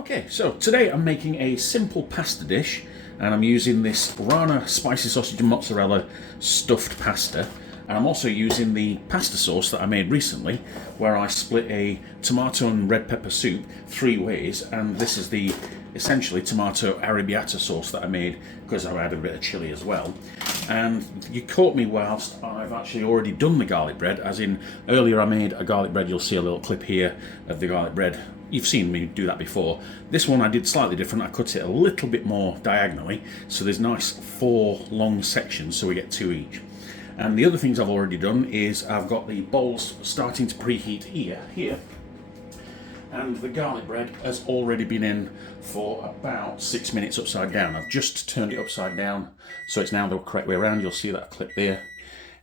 Okay, so today I'm making a simple pasta dish and I'm using this Rana spicy sausage and mozzarella stuffed pasta, and I'm also using the pasta sauce that I made recently where I split a tomato and red pepper soup 3 ways, and this is the essentially tomato arrabbiata sauce that I made because I added a bit of chilli as well. And you caught me whilst I've actually already done the garlic bread, as in earlier I made a garlic bread. You'll see a little clip here of the garlic bread. You've seen me do that before. This one I did slightly different. I cut it a little bit more diagonally, so there's nice 4 long sections, so we get 2 each. And the other things I've already done is I've got the bowls starting to preheat here, and the garlic bread has already been in for about 6 minutes upside down. I've just turned it upside down, so it's now the correct way around. You'll see that clip there,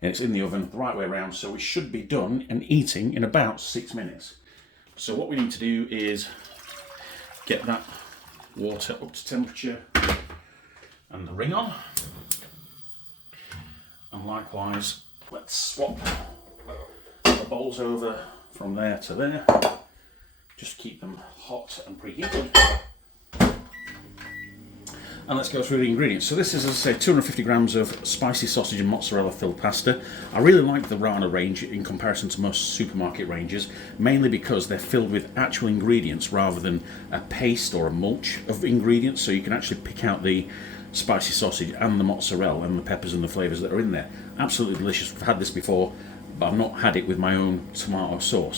and it's in the oven the right way around, so we should be done and eating in about 6 minutes. So what we need to do is get that water up to temperature and the ring on. And likewise, let's swap the bowls over from there to there. Just keep them hot and preheated. And let's go through the ingredients. So this is, as I say, 250 grams of spicy sausage and mozzarella filled pasta. I really like the Rana range in comparison to most supermarket ranges, mainly because they're filled with actual ingredients rather than a paste or a mulch of ingredients, so you can actually pick out the spicy sausage and the mozzarella and the peppers and the flavours that are in there. Absolutely delicious. I've had this before, but I've not had it with my own tomato sauce.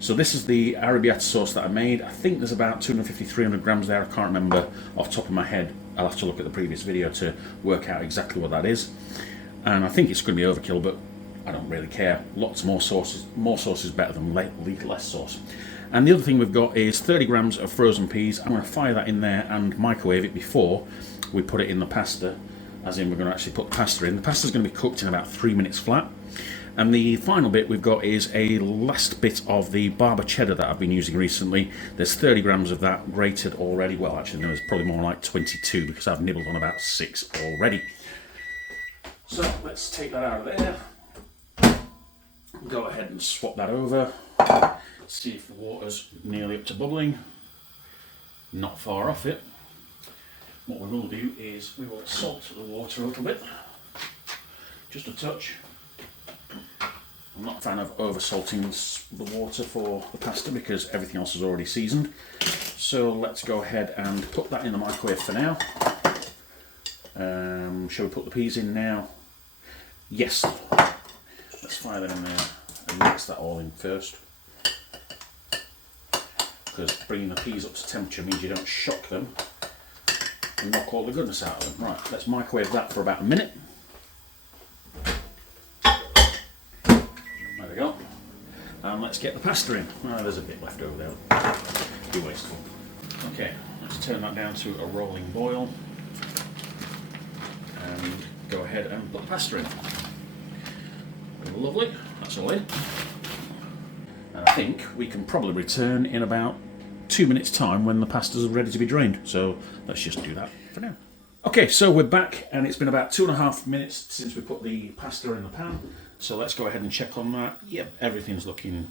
So this is the arrabbiata sauce that I made. I think there's about 250-300 grams there. I can't remember off the top of my head. I'll have to look at the previous video to work out exactly what that is. And I think it's going to be overkill, but I don't really care. Lots more sauces. More sauce is better than less sauce. And the other thing we've got is 30 grams of frozen peas. I'm going to fire that in there and microwave it before we put it in the pasta, as in we're going to actually put the pasta in. The pasta's going to be cooked in about 3 minutes flat. And the final bit we've got is a last bit of the Barber cheddar that I've been using recently. There's 30 grams of that grated already. Well, actually, there's probably more like 22 because I've nibbled on about 6 already. So let's take that out of there. Go ahead and swap that over. See if the water's nearly up to bubbling. Not far off it. What we will do is we will salt the water a little bit. Just a touch. I'm not a fan of over salting the water for the pasta because everything else is already seasoned. So let's go ahead and put that in the microwave for now. Shall we put the peas in now? Yes. Let's fire that in there and mix that all in first. Because bringing the peas up to temperature means you don't shock them and knock all the goodness out of them. Right, let's microwave that for about a minute. There we go. And let's get the pasta in. Oh, there's a bit left over there. Be wasteful. Okay, let's turn that down to a rolling boil and go ahead and put the pasta in. Lovely, that's all in. And I think we can probably return in about 2 minutes time when the pasta's ready to be drained. So let's just do that for now. Okay, so we're back and it's been about 2.5 minutes since we put the pasta in the pan. So let's go ahead and check on that. Yep, everything's looking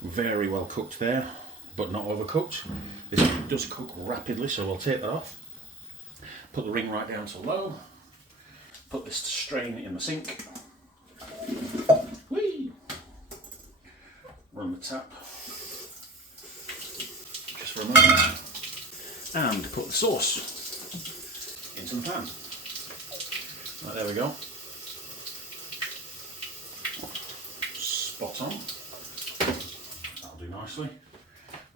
very well cooked there, but not overcooked. This does cook rapidly, so we'll take that off. Put the ring right down to low. Put this to strain in the sink. Whee! Run the tap just for a moment. And put the sauce into the pan. Right, there we go. Spot on. That'll do nicely.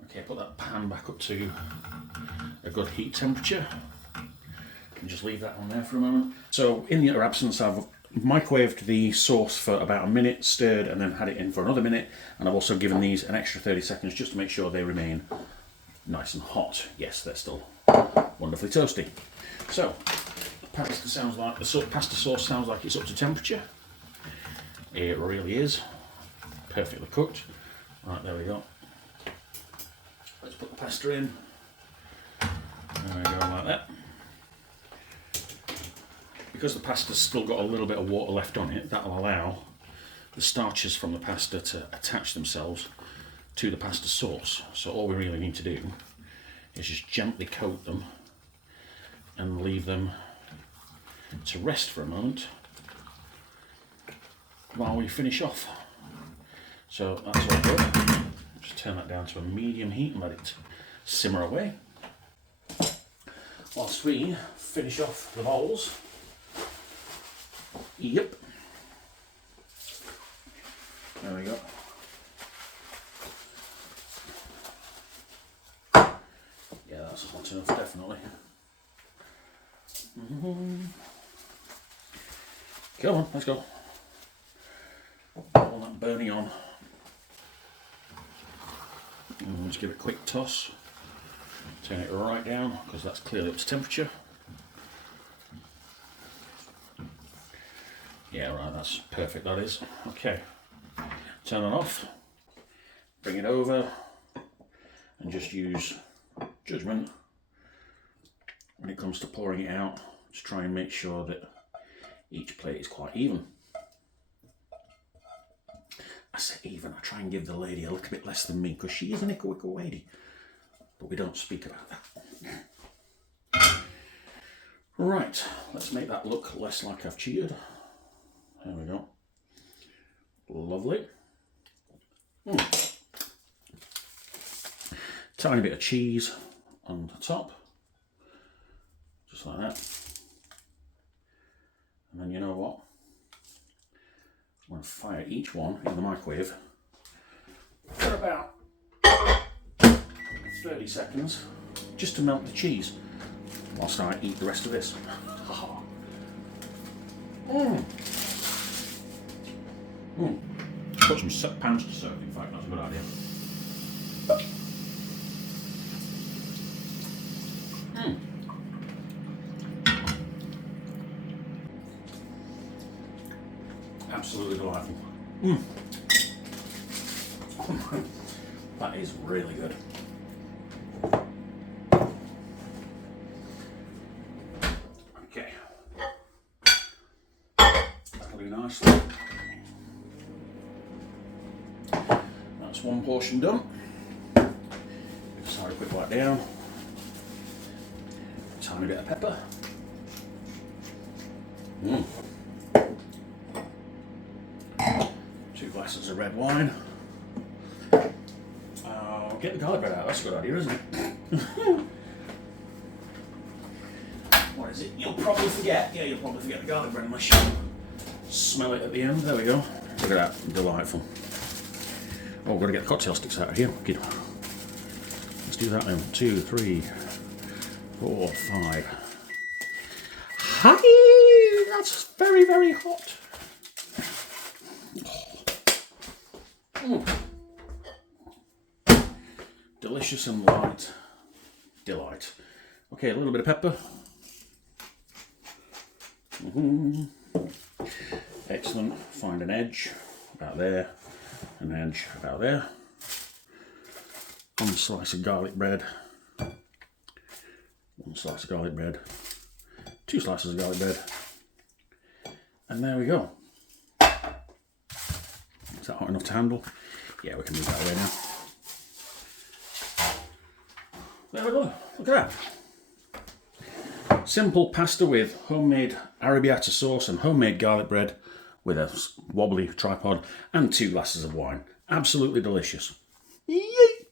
Okay, put that pan back up to a good heat temperature and just leave that on there for a moment. So in your absence, I've microwaved the sauce for about a minute, stirred, and then had it in for another minute, and I've also given these an extra 30 seconds just to make sure they remain nice and hot. Yes, they're still wonderfully toasty. So the pasta sauce sounds like it's up to temperature. It really is. Perfectly cooked. Right, there we go. Let's put the pasta in. There we go, like that. Because the pasta's still got a little bit of water left on it, that'll allow the starches from the pasta to attach themselves to the pasta sauce. So all we really need to do is just gently coat them and leave them to rest for a moment while we finish off. So that's all good. Just turn that down to a medium heat and let it simmer away whilst we finish off the bowls. Yep. There we go. Yeah, that's hot enough, definitely. Come on, let's go. All that burning on. And we'll just give it a quick toss. Turn it right down because that's clearly up to temperature. Yeah, right, that's perfect, that is. Okay, turn it off, bring it over, and just use judgment when it comes to pouring it out. Just try and make sure that each plate is quite even. I say even, I try and give the lady a little bit less than me because she is an ickle lady, but we don't speak about that. Right, let's make that look less like I've cheated. There we go. Lovely. Tiny bit of cheese on the top, just like that. And then you know what? I'm going to fire each one in the microwave for about 30 seconds just to melt the cheese whilst I eat the rest of this. Put some pans to serve, in fact, that's a good idea. Absolutely delightful. That is really good. Okay. That'll do nicely. That's one portion done. Just have a quick wipe down. Tiny bit of pepper. 2 glasses of red wine. Get the garlic bread out, that's a good idea, isn't it? What is it? You'll probably forget. Yeah, you'll probably forget the garlic bread unless you smell it at the end. There we go. Look at that, delightful. Oh, we've got to get the cocktail sticks out of here. Okay. Let's do that then. 2, 3, 4, 5. Hi! That's very, very hot. Delicious and light delight. Okay, a little bit of pepper. Excellent. Find an edge about there, an edge about there. 1 slice of garlic bread. 1 slice of garlic bread. 2 slices of garlic bread. And there we go. Is that hot enough to handle? Yeah, we can move that away now. There we go, look at that. Simple pasta with homemade arrabbiata sauce and homemade garlic bread with a wobbly tripod and 2 glasses of wine. Absolutely delicious. Yay!